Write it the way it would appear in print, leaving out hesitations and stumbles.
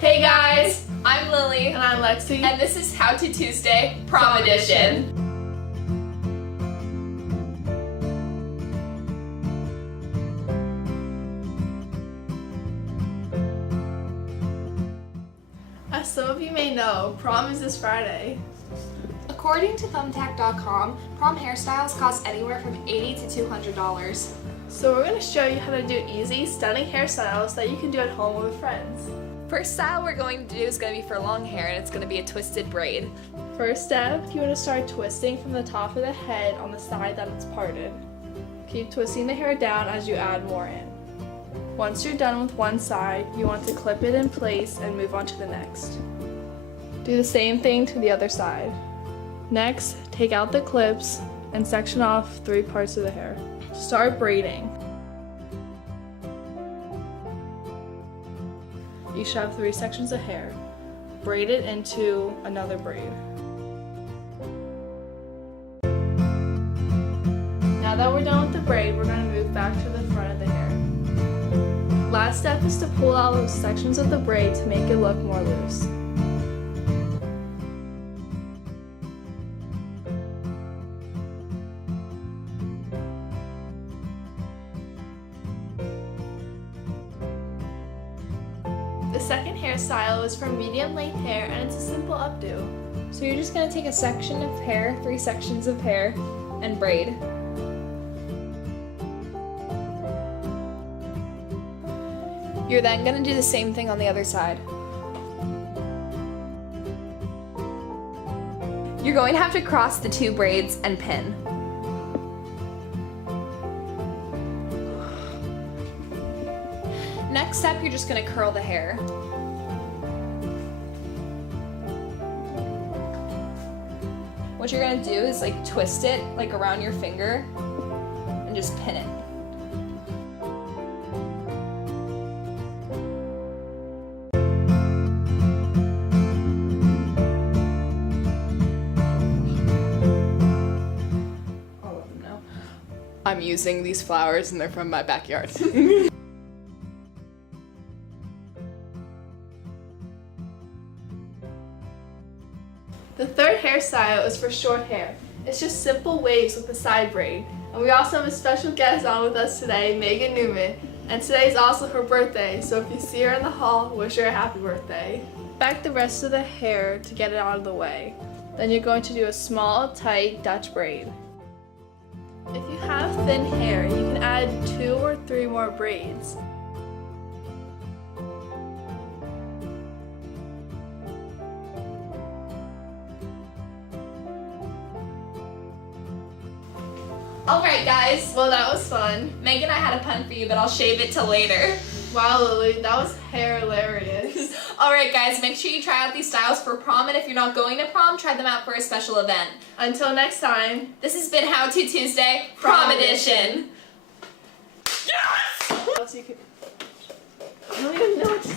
Hey guys, I'm Lily. And I'm Lexi. And this is How to Tuesday Prom Edition. As some of you may know, prom is this Friday. According to Thumbtack.com, prom hairstyles cost anywhere from $80 to $200. So we're going to show you how to do easy, stunning hairstyles that you can do at home with friends. First style we're going to do is going to be for long hair, and it's going to be a twisted braid. First step, you want to start twisting from the top of the head on the side that it's parted. Keep twisting the hair down as you add more in. Once you're done with one side, you want to clip it in place and move on to the next. Do the same thing to the other side. Next, take out the clips and section off 3 parts of the hair. Start braiding. You should have 3 sections of hair. Braid it into another braid. Now that we're done with the braid, we're going to move back to the front of the hair. Last step is to pull out those sections of the braid to make it look more loose. The second hairstyle is for medium length hair, and it's a simple updo. So you're just going to take a section of hair, 3 sections of hair, and braid. You're then going to do the same thing on the other side. You're going to have to cross the 2 braids and pin. Next step, you're just going to curl the hair. What you're going to do is like twist it like around your finger and just pin it. I'll let them know. I'm using these flowers and they're from my backyard. The third hairstyle is for short hair. It's just simple waves with a side braid. And we also have a special guest on with us today, Megan Newman. And today is also her birthday, so if you see her in the hall, wish her a happy birthday. Back the rest of the hair to get it out of the way. Then you're going to do a small, tight Dutch braid. If you have thin hair, you can add 2 or 3 more braids. Alright guys, Well, that was fun. Megan, I had a pun for you, but I'll shave it till later. Wow, Lily, that was hilarious. Alright guys, make sure you try out these styles for prom, and if you're not going to prom, try them out for a special event. Until next time. This has been How to Tuesday Prom Edition. Yes! I don't even know what to...